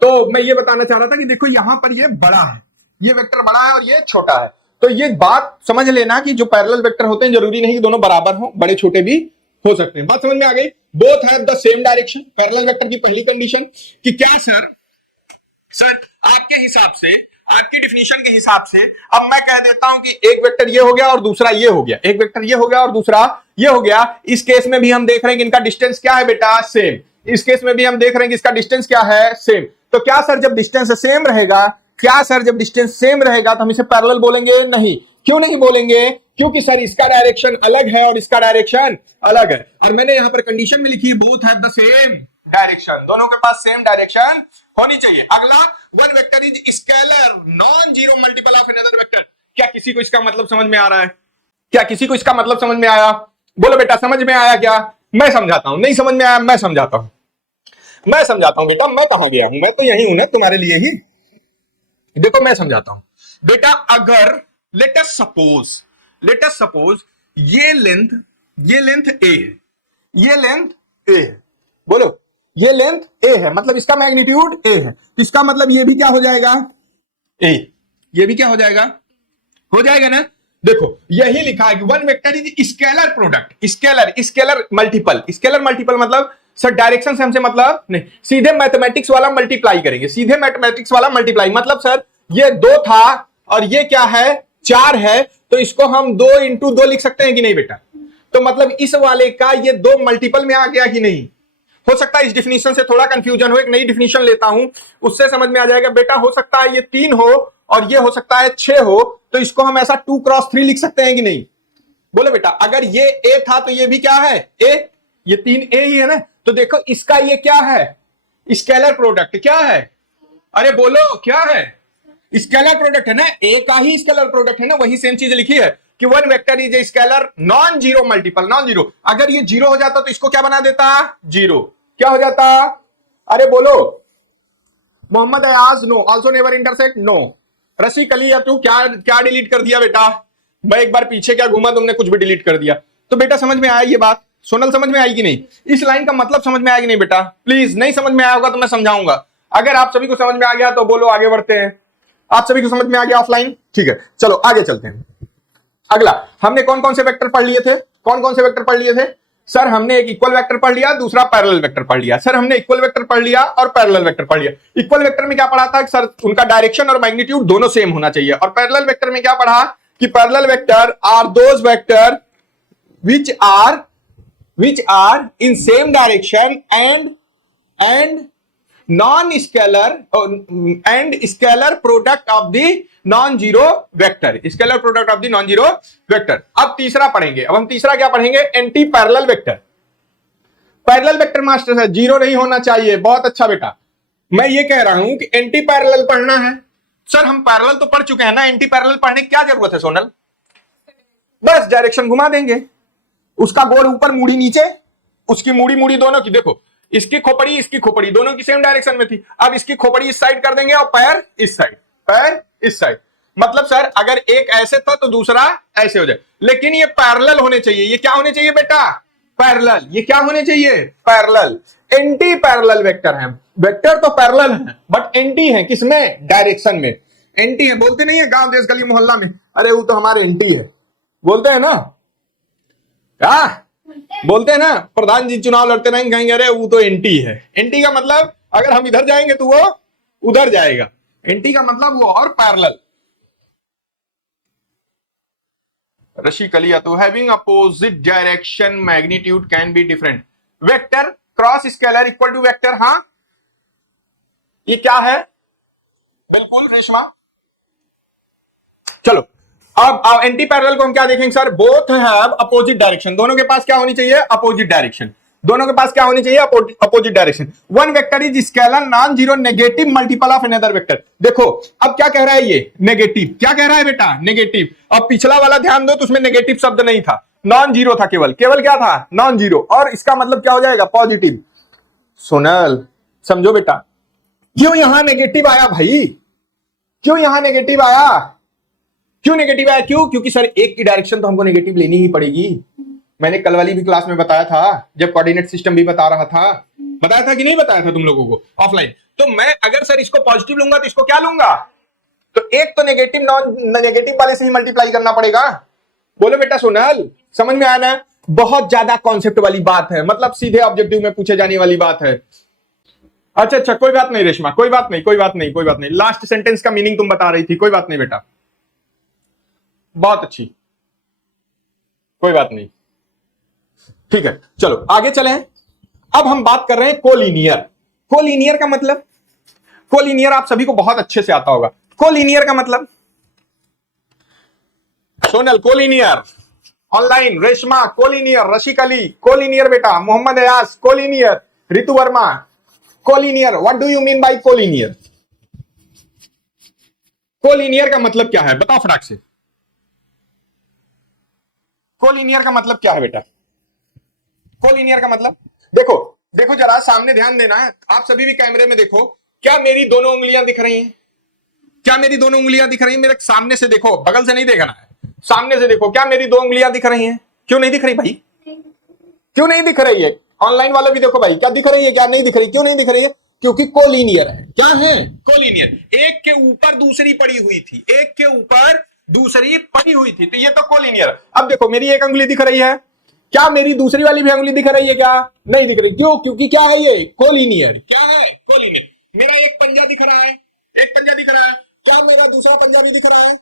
तो मैं ये बताना चाह रहा था कि देखो यहां पर ये बड़ा है, ये वेक्टर बड़ा है और ये छोटा है, तो ये बात समझ लेना कि जो पैरेलल वेक्टर होते हैं जरूरी नहीं कि दोनों बराबर हो, बड़े छोटे भी हो सकते हैं। बात समझ में आ गई? Both have the same direction. Parallel vector की पहली कंडीशन कि क्या सर आपके हिसाब से, आपकी डिफिनीशन के हिसाब से अब मैं कह देता हूं कि एक वेक्टर ये हो गया और दूसरा ये हो गया, एक वेक्टर ये हो गया और दूसरा ये हो गया। इस केस में भी हम देख रहे हैं कि इनका डिस्टेंस क्या है बेटा, सेम। इस केस में भी हम देख रहे हैं कि इसका डिस्टेंस क्या है, सेम। तो क्या सर जब डिस्टेंस सेम रहेगा, क्या सर जब डिस्टेंस सेम रहेगा तो हम इसे पैरेलल बोलेंगे? नहीं। क्यों नहीं बोलेंगे? क्योंकि सर इसका डायरेक्शन अलग है और इसका डायरेक्शन अलग है। और मैंने यहां पर कंडीशन में लिखी both have the same direction, दोनों के पास सेम डायरेक्शन होनी चाहिए। अगला, one vector is scalar non zero multiple of another vector. क्या किसी को इसका मतलब समझ में आ रहा है? क्या किसी को इसका मतलब समझ में आया? बोलो बेटा समझ में आया क्या? मैं समझाता हूं। नहीं समझ में आया मैं समझाता हूं, मैं समझाता हूं बेटा। मैं कहां गया हूं, मैं तो यही हूं ना तुम्हारे लिए ही। देखो मैं समझाता हूं बेटा। अगर लेट अस सपोज ये लेंथ ए है, ये लेंथ ए है, बोलो ये लेंथ ए है, मतलब इसका मैग्नीट्यूड ए है, तो इसका मतलब ये भी क्या हो जाएगा, ए। ये भी क्या हो जाएगा? हो जाएगा ना। देखो यही लिखा है कि one vector is scalar product, scalar multiple मतलब सर डायरेक्शन से हमसे मतलब नहीं, सीधे मैथमेटिक्स वाला मल्टीप्लाई करेंगे, सीधे मैथमेटिक्स वाला मल्टीप्लाई। मतलब सर ये 2 था और ये क्या है, 4 है, तो इसको हम 2 इंटू 2 लिख सकते हैं कि नहीं बेटा? तो मतलब इस वाले का ये 2 मल्टीपल में आ गया कि नहीं? हो सकता है इस डिफिनीशन से थोड़ा कंफ्यूजन हो, एक नई डिफिनीशन लेता हूं उससे समझ में आ जाएगा बेटा। हो सकता है ये 3 हो और ये हो सकता है 6 हो, तो इसको हम ऐसा 2 क्रॉस 3 लिख सकते हैं कि नहीं? बोलो बेटा अगर ये ए था तो ये भी क्या है, ए। ये 3 ए ही है ना। तो देखो इसका ये क्या है, स्केलर प्रोडक्ट क्या है? अरे बोलो क्या है? स्केलर प्रोडक्ट है ना, ए का ही स्केलर प्रोडक्ट है ना। वही सेम चीज लिखी है कि one vector is a scalar non zero multiple, non zero. अगर ये जीरो हो जाता तो इसको क्या बना देता, जीरो। क्या हो जाता? अरे बोलो। Mohammad Ayaz no, also never intersect no. Rashiq Ali अब तू क्या क्या डिलीट कर दिया बेटा? मैं एक बार पीछे क्या घूमा, तुमने कुछ भी डिलीट कर दिया। तो बेटा समझ में आया ये बात? सोनल समझ में आई कि नहीं? इस लाइन का मतलब समझ में आया कि नहीं बेटा? प्लीज, नहीं समझ में आया होगा तो मैं समझाऊंगा। अगर आप सभी को समझ में आ गया तो बोलो आगे बढ़ते हैं। आप सभी को समझ में आ गया ऑफलाइन? ठीक है चलो आगे चलते हैं। अगला, हमने कौन कौन से वेक्टर पढ़ लिए थे? कौन कौन से वेक्टर पढ़ लिए थे? सर हमने एक इक्वल वेक्टर पढ़ लिया, दूसरा पैरेलल वेक्टर पढ़ लिया। सर हमने इक्वल वेक्टर पढ़ लिया और पैरेलल वेक्टर पढ़ लिया। इक्वल वेक्टर में क्या पढ़ा था सर? उनका डायरेक्शन और मैग्नीट्यूड दोनों सेम होना चाहिए। और पैरेलल वेक्टर में क्या पढ़ा कि parallel vector are those vector which are in same direction and non-scalar and scalar product of the non-zero vector, scalar product of the non-zero vector। अब तीसरा पढ़ेंगे। अब हम तीसरा क्या पढ़ेंगे? Anti parallel vector. Parallel vector master है, zero नहीं होना चाहिए। बहुत अच्छा बेटा। मैं ये कह रहा हूं कि एंटी पैरेलल पढ़ना है। सर हम पैरेलल तो पढ़ चुके हैं ना, एंटी पैरेलल पढ़ने की क्या जरूरत है सोनल? बस डायरेक्शन घुमा देंगे, उसका गोल ऊपर मुड़ी नीचे, उसकी मुड़ी दोनों की। देखो इसकी खोपड़ी दोनों की सेम डायरेक्शन में थी। अब इसकी खोपड़ी इस साइड कर देंगे और पैर इस साइड। मतलब सर अगर एक ऐसे था तो दूसरा ऐसे हो जाए, लेकिन ये पैरेलल होने चाहिए। ये क्या होने चाहिए बेटा? पैरेलल। ये क्या होने चाहिए? पैरेलल। एंटी पैरेलल वेक्टर है। वेक्टर तो पैरेलल है बट एंटी है, किसमें? डायरेक्शन में एंटी है। बोलते नहीं है गांव देश गली मोहल्ला में, अरे वो तो हमारे एंटी है, बोलते हैं ना? क्या बोलते हैं ना? प्रधान जी चुनाव लड़ते रहेंगे, कहेंगे अरे वो तो एंटी है। एंटी का मतलब अगर हम इधर जाएंगे तो वो उधर जाएगा। एंटी का मतलब वो। और पैरेलल, रशी कलिया तो having opposite direction magnitude can be different. Vector cross scalar equal to vector. हाँ ये क्या है? बिल्कुल रेशमा। चलो अब एंटी पैरेलल को हम क्या देखेंगे sir? Both have opposite direction. दोनों के पास क्या होनी चाहिए? Opposite direction. दोनों के पास क्या होनी चाहिए? Opposite direction. One vector is scalar non zero negative multiple of another vector. देखो अब क्या कह रहा है ये? नेगेटिव। क्या कह रहा है बेटा? नेगेटिव। अब पिछला वाला ध्यान दो तो उसमें नेगेटिव शब्द नहीं था, नॉन जीरो था, केवल क्या था? Non zero. और इसका मतलब क्या हो जाएगा? पॉजिटिव। सोनल समझो बेटा, क्यों यहां नेगेटिव आया भाई? क्यों यहां नेगेटिव आया? क्यों नेगेटिव आया? क्यों? क्योंकि सर एक की डायरेक्शन तो हमको नेगेटिव लेनी ही पड़ेगी। मैंने कल वाली भी क्लास में बताया था, जब कोऑर्डिनेट सिस्टम भी बताया था कि नहीं बताया था तुम लोगों को ऑफलाइन? तो मैं अगर सर इसको पॉजिटिव लूंगा तो इसको क्या लूंगा? तो एक तो नेगेटिव नॉन नेगेटिव वाले से ही मल्टीप्लाई करना पड़ेगा। बोलो बेटा सोनल, समझ में आया ना? बहुत ज्यादा कॉन्सेप्ट वाली बात है, मतलब सीधे ऑब्जेक्टिव में पूछे जाने वाली बात है। अच्छा, कोई बात नहीं रेशमा, कोई बात नहीं। लास्ट सेंटेंस का मीनिंग तुम बता रही थी, कोई बात नहीं बेटा, बहुत अच्छी, कोई बात नहीं, ठीक है। चलो आगे चलें। अब हम बात कर रहे हैं कोलिनियर। कोलिनियर का मतलब, कोलिनियर आप सभी को बहुत अच्छे से आता होगा। कोलिनियर का मतलब, Sonal collinear, online Reshma collinear, Rashiq Ali collinear, बेटा Mohammad Ayaz collinear, Ritu Verma collinear. What do you mean by collinear? Collinear का मतलब क्या है बताओ फटाक से। कोलिनियर का मतलब क्या है बेटा? कोलिनियर का मतलब देखो, देखो जरा सामने ध्यान देना है, आप सभी भी कैमरे में देखो। क्या मेरी दोनों उंगलियां दिख रही हैं? क्या मेरी दोनों उंगलियां दिख रही हैं? मेरे सामने से देखो, बगल से नहीं देखना है, सामने से देखो। क्या मेरी दो उंगलियां दिख रही हैं? क्यों नहीं दिख रही भाई? क्यों नहीं दिख रही है? ऑनलाइन वाले भी देखो भाई, क्या दिख रही है, क्या नहीं दिख रही? क्यों नहीं दिख रही है? क्योंकि कोलिनियर है। क्या है? कोलिनियर। एक के ऊपर दूसरी पड़ी हुई थी, एक के ऊपर दूसरी पड़ी हुई थी, तो ये तो कोलिनियर। अब देखो मेरी एक उंगली दिख रही है, क्या मेरी दूसरी वाली भी उंगली दिख रही है? क्या नहीं दिख रही? क्यों? क्योंकि क्या है ये? कोलिनियर। क्या है? कोलिनियर। मेरा एक पंजा दिख रहा है, एक पंजा दिख रहा है, क्या मेरा दूसरा पंजा भी दिख रहा है?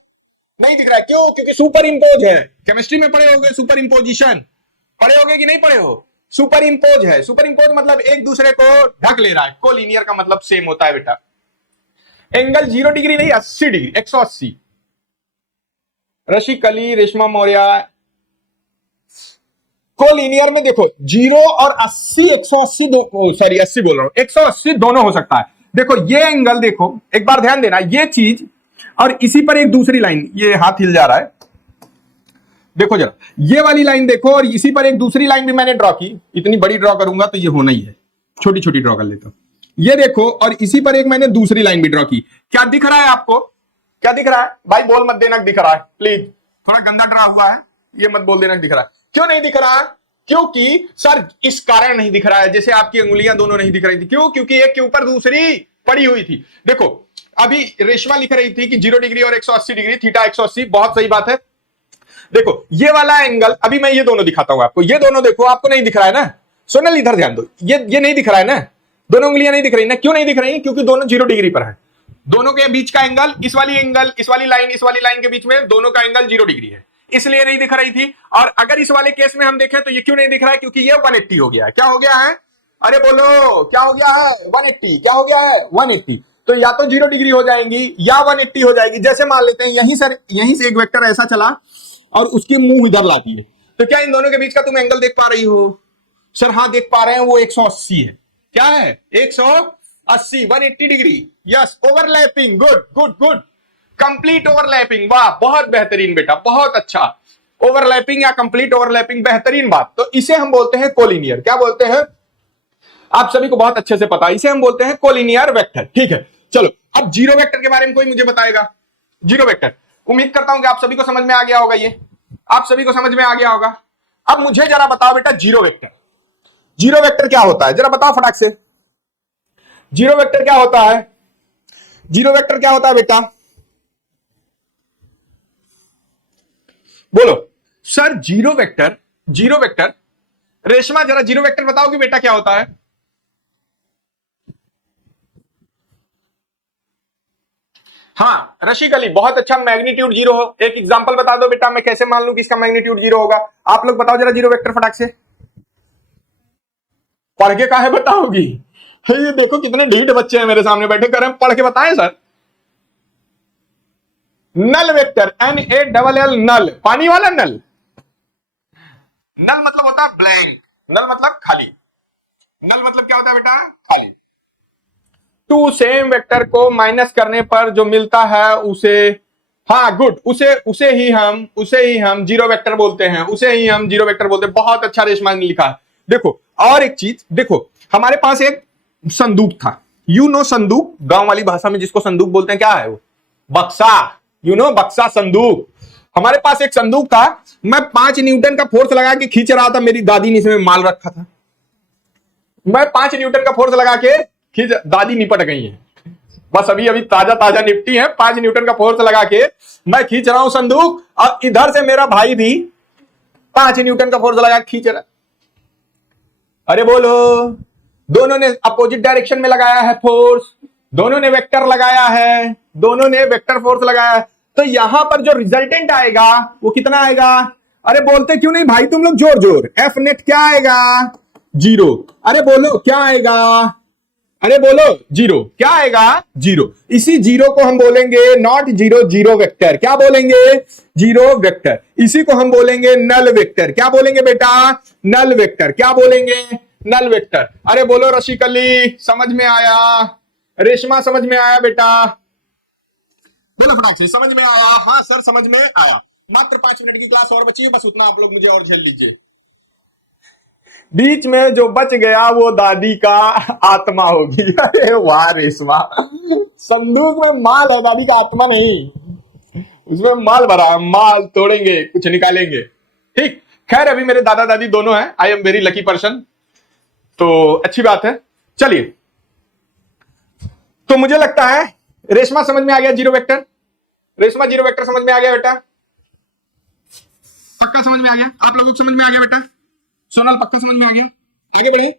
नहीं दिख रहा है। क्यों? क्योंकि सुपर इंपोज है। केमिस्ट्री में पढ़े होगे सुपर इंपोजिशन, पढ़े होगे कि नहीं पढ़े हो? सुपर इंपोज है। सुपर इंपोज मतलब एक दूसरे को ढक ले रहा है। कोलिनियर का मतलब सेम होता है बेटा। एंगल 0 डिग्री नहीं, 80 डिग्री, 180। रशीक अली, रेशमा मौर्य, कोलिनियर में देखो 0 और 80, 180 सॉरी 80 बोल रहा हूं, 180 दोनों हो सकता है। देखो ये एंगल देखो, एक बार ध्यान देना, ये चीज और इसी पर एक दूसरी लाइन, ये हाथ हिल जा रहा है, देखो जरा ये वाली लाइन देखो, और इसी पर एक दूसरी लाइन भी मैंने ड्रॉ की। इतनी बड़ी ड्रॉ करूंगा तो ये होना ही है, छोटी छोटी ड्रॉ कर लेता हूं। ये देखो, और इसी पर एक मैंने दूसरी लाइन भी ड्रॉ की। क्या दिख रहा है आपको? क्या दिख रहा है भाई? बोल मत देना दिख रहा है प्लीज, थोड़ा गंदा ड्रॉ हुआ है, ये मत बोल देना दिख रहा है। क्यों नहीं दिख रहा है? क्योंकि सर इस कारण नहीं दिख रहा है, जैसे आपकी उंगलियां दोनों नहीं दिख रही थी। क्यों? क्योंकि एक के ऊपर दूसरी पड़ी हुई थी। देखो अभी रेशमा लिख रही थी कि 0 डिग्री और 180 डिग्री, थीटा 180, बहुत सही बात है। देखो ये वाला एंगल, अभी मैं ये दोनों दिखाता हूं आपको, ये दोनों देखो, आपको नहीं दिख रहा है ना? सोनल इधर ध्यान दो, ये नहीं दिख रहा है ना? दोनों उंगलियां नहीं दिख रही ना? क्यों नहीं दिख रही? क्योंकि दोनों 0 डिग्री पर है। दोनों के बीच का एंगल, इस वाली लाइन के बीच में दोनों का एंगल 0 डिग्री है, इसलिए नहीं दिख रही थी। और अगर इस वाले केस में हम देखें तो ये क्यों नहीं दिख रहा है? क्योंकि ये 180 हो गया है। क्या हो गया है? अरे बोलो क्या हो गया है? 180। क्या हो गया है? 180। तो या तो 0 डिग्री हो जाएंगी या 180 हो जाएगी। जैसे मान लेते हैं यहीं से एक वेक्टर ऐसा चला और उसकी मुंह इधर ला दिए, तो क्या इन दोनों के बीच का तुम एंगल देख पा रही हो? सर हाँ देख पा रहे हैं, वो 180 है। क्या है? 180, 180 degree. Yes, overlapping, good good good, complete overlapping, वाह बहुत बेहतरीन बेटा, बहुत अच्छा। ओवरलैपिंग या कंप्लीट ओवरलैपिंग, बेहतरीन बात। तो इसे हम बोलते हैं कोलिनियर। क्या बोलते हैं? आप सभी को बहुत अच्छे से पता है, इसे हम बोलते हैं कोलिनियर वेक्टर। ठीक है, चलो अब जीरो वेक्टर के बारे में कोई मुझे बताएगा? जीरो वेक्टर, उम्मीद करता हूं कि आप सभी को समझ में आ गया होगा, ये आप सभी को समझ में आ गया होगा। अब मुझे जरा बताओ बेटा, जीरो वेक्टर, जीरो वेक्टर क्या होता है? जरा बताओ फटाक से, जीरो वेक्टर क्या होता है? जीरो वेक्टर क्या होता है बेटा? बोलो sir. Zero vector, zero vector, Reshma जरा जीरो वेक्टर बताओगी बेटा क्या होता है? हाँ रशीक अली, बहुत अच्छा, मैग्नीट्यूड जीरो हो। एक एग्जांपल बता दो बेटा, मैं कैसे मान लूं कि इसका मैग्नीट्यूड जीरो होगा? आप लोग बताओ जरा जीरो वेक्टर फटाक से। पढ़ के काहे बताओगी? ये देखो कितने ढीठ बच्चे हैं मेरे सामने बैठे, कर पढ़ के बताएं सर। नल वेक्टर, NaLL, नल, पानी वाला नल। नल मतलब होता है ब्लैंक, नल मतलब खाली। नल मतलब क्या होता है बेटा? खाली। टू सेम वेक्टर को माइनस करने पर जो मिलता है उसे, हाँ गुड, उसे ही हम जीरो वेक्टर बोलते हैं, उसे ही हम जीरो वेक्टर बोलते हैं। बहुत अच्छा रेशमा ने लिखा है। देखो और एक चीज देखो, हमारे पास एक संदूक था, संदूक, गांव वाली भाषा में जिसको संदूक बोलते हैं, क्या है वो? बक्सा। बक्सा, संदूक। हमारे पास एक संदूक था, मैं 5 न्यूटन का फोर्स लगा के खींच रहा था, मेरी दादी ने इसमें माल रखा था। मैं 5 न्यूटन का फोर्स लगा के खींच, दादी निपट गई है, बस अभी अभी ताजा ताजा निपटी है। 5 न्यूटन का फोर्स लगा के मैं खींच रहा हूं संदूक, और इधर से मेरा भाई भी 5 न्यूटन का फोर्स लगा के खींच रहा है। अरे बोलो, दोनों ने अपोजिट डायरेक्शन में लगाया है फोर्स, दोनों ने वेक्टर लगाया है, दोनों ने वेक्टर फोर्स लगाया है, तो यहां पर जो रिजल्टेंट आएगा वो कितना आएगा? अरे बोलते क्यों नहीं भाई तुम लोग जोर जोर? एफ नेट क्या आएगा? 0। अरे बोलो क्या आएगा? अरे बोलो 0 क्या आएगा? 0। इसी 0 को हम बोलेंगे नॉट 0, 0 वेक्टर। क्या बोलेंगे? 0 वेक्टर। इसी को हम बोलेंगे नल वेक्टर। क्या बोलेंगे बेटा? Null vector. क्या बोलेंगे? Null vector. अरे बोलो रशिकली, समझ में आया? रेशमा समझ में आया बेटा? बोलो फटाक से, समझ में आया? हाँ सर समझ में आया। मात्र 5 मिनट की क्लास और बची है, बस उतना आप लोग मुझे और झेल लीजिए। बीच में जो बच गया वो दादी का आत्मा होगी। अरे वाह रेशमा, संदूक में माल है, दादी का आत्मा नहीं। उसमें माल भरा, माल तोड़ेंगे, कुछ निकालेंगे। ठीक, खैर अभी मेरे दादा दादी दोनों हैं। I am very lucky person, तो अच्छी बात है। चलिए, तो मुझे लगता है रेशमा समझ में आ गया 0 वेक्टर। रेशमा 0 वेक्टर समझ में आ गया बेटा? पक्का समझ में आ गया? आप लोगों को समझ में आ गया बेटा? सोनल पक्का समझ में आ गया? आगे बढ़े।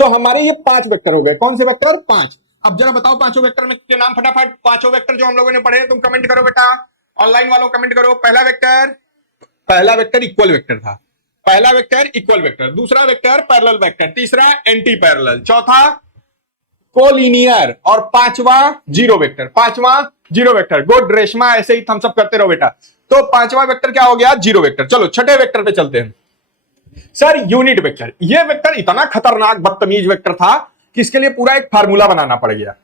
तो हमारे ये 5 वेक्टर हो गए। कौन से वेक्टर? 5। अब जरा बताओ पांचों वेक्टर में के नाम फटाफट। पांचों वेक्टर जो हम लोगों ने पढ़े, तुम कमेंट करो बेटा, ऑनलाइन वालों कमेंट करो। पहला वेक्टर इक्वल वेक्टर था। पहला वेक्टर इक्वल वेक्टर, दूसरा वेक्टर पैरेलल वेक्टर, तीसरा एंटी पैरेलल, चौथा कोलिनियर, और पांचवा 0 वेक्टर। पांचवा 0 वेक्टर। गुड रेशमा, ऐसे ही थम्स अप करते रहो बेटा। तो पांचवा वेक्टर क्या हो गया? 0 वेक्टर। चलो छठे वेक्टर पे चलते हैं। सर यूनिट वेक्टर, ये वेक्टर इतना खतरनाक बदतमीज वेक्टर था कि इसके लिए पूरा एक फार्मूला बनाना पड़ गया।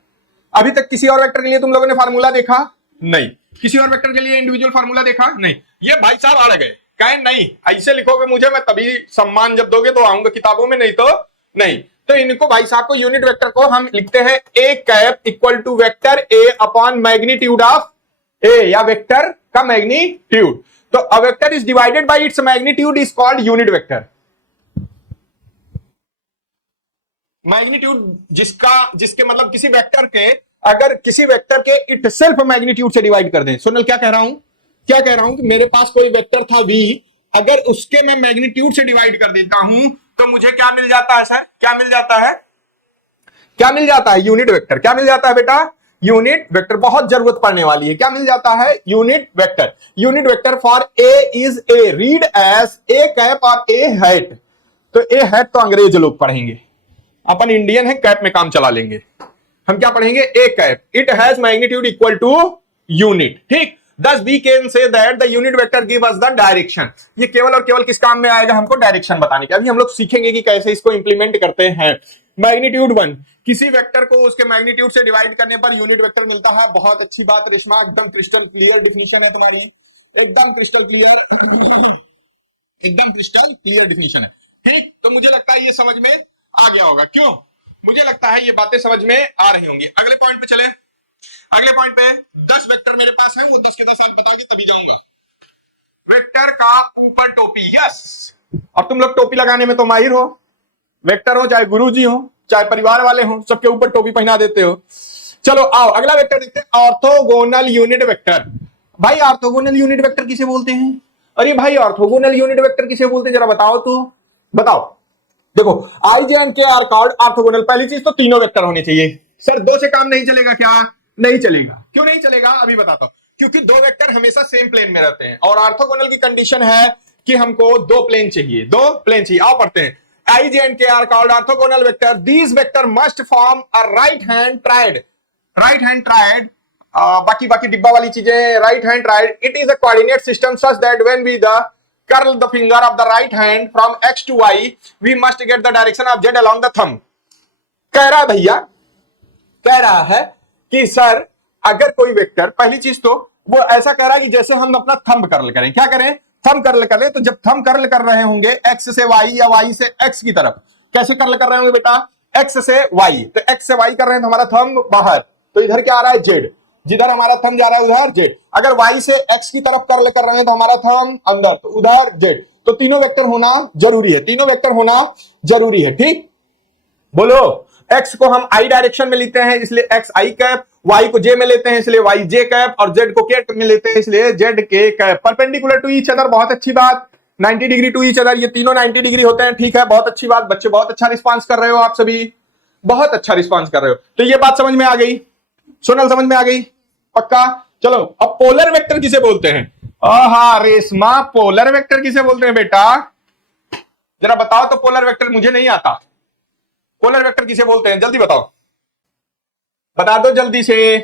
अभी तक किसी और वेक्टर के लिए तुम लोगों ने फार्मूला देखा? नहीं। किसी और वेक्टर के लिए इंडिविजुअल फार्मूला देखा? नहीं। ये भाई साहब आ गए, कहे नहीं ऐसे लिखोगे मुझे, मैं तभी सम्मान जब दोगे तो आऊंगा किताबों में, नहीं तो नहीं। तो इनको भाई साहब को, यूनिट वेक्टर को हम लिखते हैं a cap equal to vector a upon magnitude of a, या वेक्टर का मैग्नीट्यूड। तो a vector is divided by its magnitude is called unit vector. Magnitude जिसके मतलब किसी वेक्टर के, अगर किसी वेक्टर के इट सेल्फ मैग्नीट्यूड से डिवाइड कर दें। सुनल क्या कह रहा हूं? क्या कह रहा हूं कि मेरे पास कोई वेक्टर था v, अगर उसके मैं मैग्नीट्यूड से डिवाइड कर देता हूं तो मुझे क्या मिल जाता है सर? क्या मिल जाता है? क्या मिल जाता है? Unit vector. क्या मिल जाता है बेटा? Unit vector. बहुत जरूरत पड़ने वाली है। क्या मिल जाता है? Unit vector. Unit vector for A is A, read as A cap और ए हैट। तो ए हैट तो अंग्रेज लोग पढ़ेंगे, अपन इंडियन है, कैप में काम चला लेंगे। हम क्या पढ़ेंगे? A cap, it has magnitude equal to unit. ठीक, thus we can say that the unit vector give us the direction। ये केवल और केवल किस काम में आएगा? हमको डायरेक्शन बताने के। अभी हम लोग सीखेंगे कि कैसे इसको इंप्लीमेंट करते हैं। मैग्नीट्यूड 1, किसी वेक्टर को उसके मैग्नीट्यूड से डिवाइड करने पर यूनिट वेक्टर मिलता है। बहुत अच्छी बात रेशमा, एकदम क्रिस्टल क्लियर डिफिनेशन है तुम्हारी, एकदम क्रिस्टल क्लियर, एकदम क्रिस्टल क्लियर डिफिनेशन है। ठीक, तो मुझे लगता है ये समझ में आ गया होगा। क्यों? मुझे लगता है ये बातें समझ में आ रही होंगी। अगले पॉइंट पे चले। अगले पॉइंट पे 10 वेक्टर मेरे पास हैं, वो 10 के 10 आज बता के तभी जाऊंगा। वेक्टर का ऊपर टोपी, यस। और तुम लोग टोपी लगाने में तो माहिर हो, वेक्टर हो चाहे गुरुजी हो चाहे परिवार वाले हो, सबके ऊपर टोपी पहना देते हो। चलो आओ अगला वेक्टर देखते हैं, ऑर्थोगोनल यूनिट वेक्टर। भाई ऑर्थोगोनल यूनिट वेक्टर किसे बोलते हैं? अरे भाई ऑर्थोगोनल यूनिट वेक्टर किसे बोलते हैं, जरा बताओ तो, बताओ। देखो आई J and K are called orthogonal. पहली चीज तो तीनों वेक्टर होने चाहिए। सर 2 से काम नहीं चलेगा क्या? नहीं चलेगा। क्यों नहीं चलेगा? अभी बताता हूं। क्योंकि 2 वेक्टर हमेशा सेम प्लेन में रहते हैं, और ऑर्थोगोनल की कंडीशन है कि हमको 2 प्लेन चाहिए, 2 प्लेन चाहिए। आओ पढ़ते हैं। I J and K are called orthogonal vector. These vector must form a right hand triad. Right hand triad, बाकी डिब्बा वाली चीजें, right hand triad. It is a coordinate system such that when we the curl the finger of the right hand from x to y, we must get the direction of z along the thumb। कह रहा है भैया, कह रहा है कि sir अगर कोई वेक्टर, पहली चीज तो वो ऐसा कह रहा है कि जैसे हम अपना थंब कर्ल करें। क्या करें? थंब कर्ल करें। तो जब थंब कर्ल कर रहे होंगे x से y या y से x की तरफ, कैसे कर्ल कर रहे होंगे बेटा? x से y। तो x से y कर रहे हैं तो हमारा थंब बाहर, तो इधर क्या आ रहा है? z। जिधर हमारा थंब जा रहा है उधर जेड। अगर वाई से एक्स की तरफ कर्ल कर रहे हैं तो हमारा थंब अंदर, तो उधर जेड। तो तीनों वेक्टर होना जरूरी है, तीनों वेक्टर होना जरूरी है। ठीक, बोलो। एक्स को हम आई डायरेक्शन में लेते हैं इसलिए एक्स आई कैप, वाई को जे में लेते हैं इसलिए वाई जे कैप, और जेड को के में लेते हैं इसलिए Z K cap. Perpendicular to each other, बहुत अच्छी बात। 90 डिग्री टू ईच अदर, ये तीनों 90 डिग्री होते हैं। ठीक है, बहुत अच्छी बात। बच्चे बहुत अच्छा रिस्पांस कर रहे हो, आप सभी बहुत अच्छा रिस्पांस कर रहे हो। तो ये बात समझ में आ गई, सोनल समझ में आ गई पक्का। चलो, अब पोलर वेक्टर किसे बोलते हैं? आहा रेशमा, पोलर वेक्टर किसे बोलते हैं बेटा? जरा बताओ तो। पोलर वेक्टर मुझे नहीं आता। पोलर वेक्टर किसे बोलते हैं? जल्दी बताओ, बता दो जल्दी से।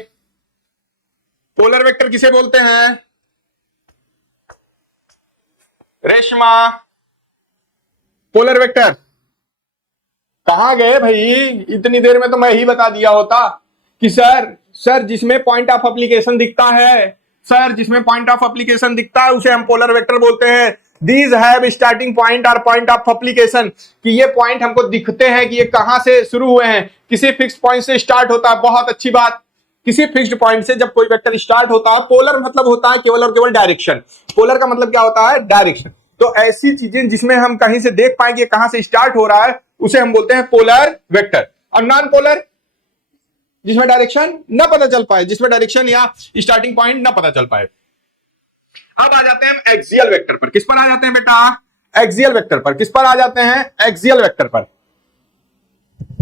पोलर वेक्टर किसे बोलते हैं? रेशमा, पोलर वेक्टर कहां गए भाई? इतनी देर में तो मैं ही बता दिया होता कि सर जिसमें पॉइंट ऑफ एप्लीकेशन दिखता है, सर जिसमें पॉइंट ऑफ एप्लीकेशन दिखता है उसे हम पोलर वेक्टर बोलते हैं। दीज हैव स्टार्टिंग पॉइंट और पॉइंट ऑफ एप्लीकेशन, कि ये पॉइंट हमको दिखते हैं कि ये कहां से शुरू हुए हैं, किसी फिक्स पॉइंट से स्टार्ट होता है। बहुत अच्छी बात, किसी फिक्स्ड पॉइंट से जब कोई वेक्टर स्टार्ट होता है। पोलर मतलब होता है केवल और केवल डायरेक्शन। पोलर का मतलब क्या होता है? डायरेक्शन। तो ऐसी चीजें जिसमें हम कहीं से देख पाएंगे कहां से स्टार्ट हो रहा है उसे हम बोलते हैं पोलर वेक्टर। और नॉन पोलर, जिसमें डायरेक्शन न पता चल पाए, जिसमें डायरेक्शन या स्टार्टिंग पॉइंट न पता चल पाए। अब आ जाते हैं हम एक्सियल वेक्टर पर। किस पर आ जाते हैं बेटा? एक्सियल वेक्टर पर। किस पर आ जाते हैं? एक्सियल वेक्टर पर।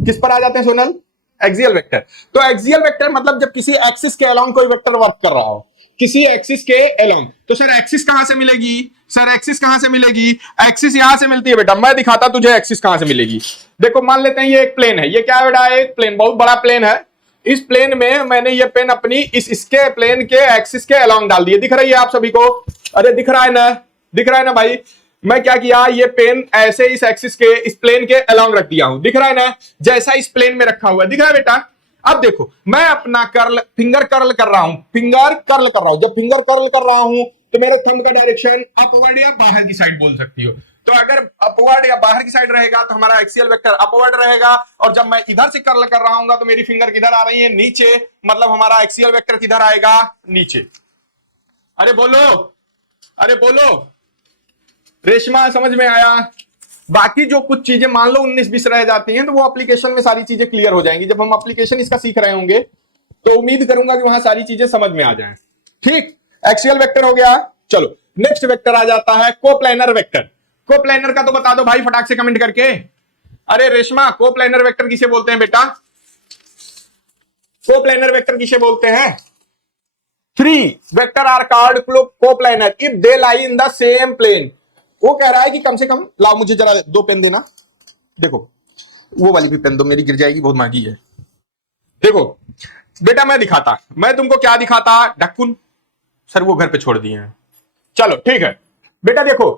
किस पर आ जाते हैं सोनल? Axial vector. तो एक्सियल वेक्टर मतलब जब किसी एक्सिस के अलोंग कोई वेक्टर वर्क कर रहा हो, किसी एक्सिस के अलोंग। तो सर एक्सिस कहां से मिलेगी? सर एक्सिस कहां से मिलेगी? एक्सिस यहां से मिलती है बेटा। मैं दिखाता तुझे एक्सिस कहां से मिलेगी। देखो, मान लेते हैं ये एक प्लेन है। ये क्या है बेटा? एक प्लेन, बहुत बड़ा प्लेन है। इस प्लेन में मैंने ये पेन अपनी इसके प्लेन के एक्सिस के अलोंग डाल दिए। दिख रही है आप सभी को? अरे दिख रहा है ना? दिख रहा है ना भाई? मैं क्या किया, ये पेन ऐसे इस एक्सिस के, इस प्लेन के अलोंग रख दिया हूं। दिख रहा है ना? जैसा इस प्लेन में रखा हुआ है, दिख रहा है बेटा? अब देखो, मैं अपना कर्ल, फिंगर कर्ल कर रहा हूं, फिंगर कर्ल कर रहा हूं। जब फिंगर कर्ल कर रहा हूं तो मेरे थंब का डायरेक्शन अपवर्ड या बाहर की साइड बोल सकती हो। तो अगर अपवर्ड या बाहर की साइड रहेगा तो हमारा एक्सियल वेक्टर अपवर्ड रहेगा, और जब मैं इधर से कर्ल कर रहा हूं तो मेरी फिंगर किधर आ रही है? नीचे। मतलब हमारा एक्सियल वेक्टर किधर आएगा? नीचे। अरे बोलो, अरे बोलो रेशमा, समझ में आया? बाकी जो कुछ चीजें मान लो 19-20 रह जाती हैं तो वो एप्लीकेशन में सारी चीजें क्लियर हो जाएंगी। जब हम एप्लीकेशन इसका सीख रहे होंगे तो उम्मीद करूंगा कि वहां सारी चीजें समझ में आ जाएं। ठीक, एक्सियल वेक्टर हो गया। चलो, नेक्स्ट वेक्टर आ जाता है कोप्लैनर वेक्टर। कोप्लैनर का तो बता दो भाई फटाक से कमेंट करके। अरे रेशमा, कोप्लैनर वेक्टर किसे बोलते हैं बेटा? कोप्लैनर वेक्टर किसे बोलते हैं? Three vector are called coplanar if they lie in the same plane. वो कह रहा है कि कम से कम, लाओ मुझे जरा 2 पेन देना। देखो, वो वाली भी पेन दो, मेरी गिर जाएगी, बहुत महंगी है। देखो बेटा, मैं तुमको क्या दिखाता? ढक्कुन। सर वो घर पे छोड़ दिए हैं। चलो ठीक है बेटा, देखो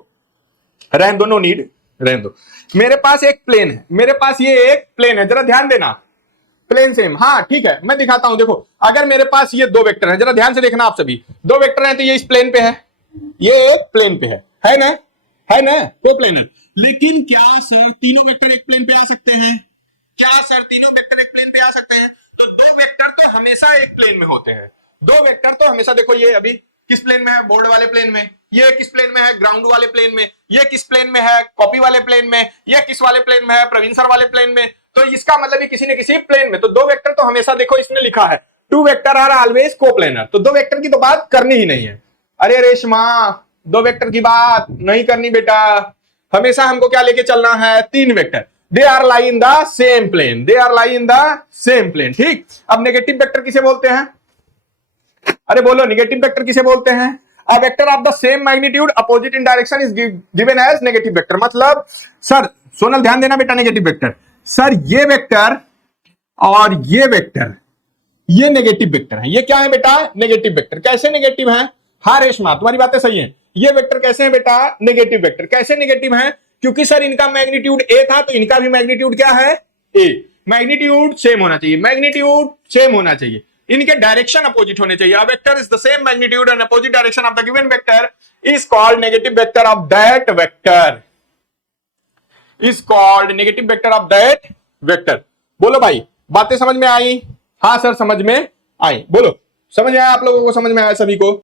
रहने दो, नो नीड, रहने दो। मेरे पास एक प्लेन है, मेरे पास ये एक प्लेन है, जरा ध्यान देना। प्लेन सेम, हाँ ठीक है, मैं दिखाता हूं। देखो, अगर मेरे पास ये 2 वेक्टर हैं, जरा ध्यान से देखना आप सभी। 2 वेक्टर हैं तो ये इस प्लेन पे है, ये एक प्लेन पे है ना? है ना? कोप्लैनर। लेकिन क्या सर तीनों वेक्टर एक प्लेन पे आ सकते हैं? क्या सर तीनों वेक्टर एक प्लेन पे आ सकते हैं? तो 2 वेक्टर तो हमेशा एक प्लेन में होते हैं। 2 वेक्टर तो हमेशा, देखो ये अभी किस प्लेन में है? बोर्ड वाले प्लेन में। ये किस प्लेन में है? ग्राउंड वाले प्लेन में। ये किस प्लेन में है? कॉपी वाले प्लेन में। ये किस वाले प्लेन में है? प्रवीण सर वाले प्लेन में। तो इसका मतलब ये किसी न किसी प्लेन में। तो 2 वेक्टर तो हमेशा, देखो इसने लिखा है 2 वेक्टर आर ऑलवेज कोप्लैनर। तो 2 वेक्टर की तो बात करनी ही नहीं है। अरे रेशमा, 2 वेक्टर की बात नहीं करनी बेटा, हमेशा हमको क्या लेके चलना है? 3 vector. They are lie in the same plane, they are lie in the same plane. ठीक, अब नेगेटिव वेक्टर किसे बोलते हैं? अरे बोलो, नेगेटिव वेक्टर किसे बोलते हैं? A vector of the same magnitude opposite in direction is given as negative vector. मतलब सर, सोनल ध्यान देना बेटा, नेगेटिव वेक्टर, सर ये वेक्टर और ये वेक्टर, ये नेगेटिव वेक्टर है। ये क्या है बेटा? Negative vector. कैसे नेगेटिव है? हाँ रेशमा, तुम्हारी बातें सही हैं। ये वेक्टर कैसे हैं बेटा? Negative vector. कैसे नेगेटिव हैं? क्योंकि सर इनका मैग्नीट्यूड ए था तो इनका भी मैग्नीट्यूड क्या है? ए। मैग्नीट्यूड सेम होना चाहिए, मैग्नीट्यूड सेम होना चाहिए, इनके डायरेक्शन अपोजिट होने चाहिए। A vector is the same magnitude and opposite direction of the given vector is called negative vector of that vector, is called negative vector of that vector। बोलो भाई, बातें समझ में आई? हाँ सर समझ में आई। बोलो समझ में आया आप लोगों को? समझ में आया सभी को?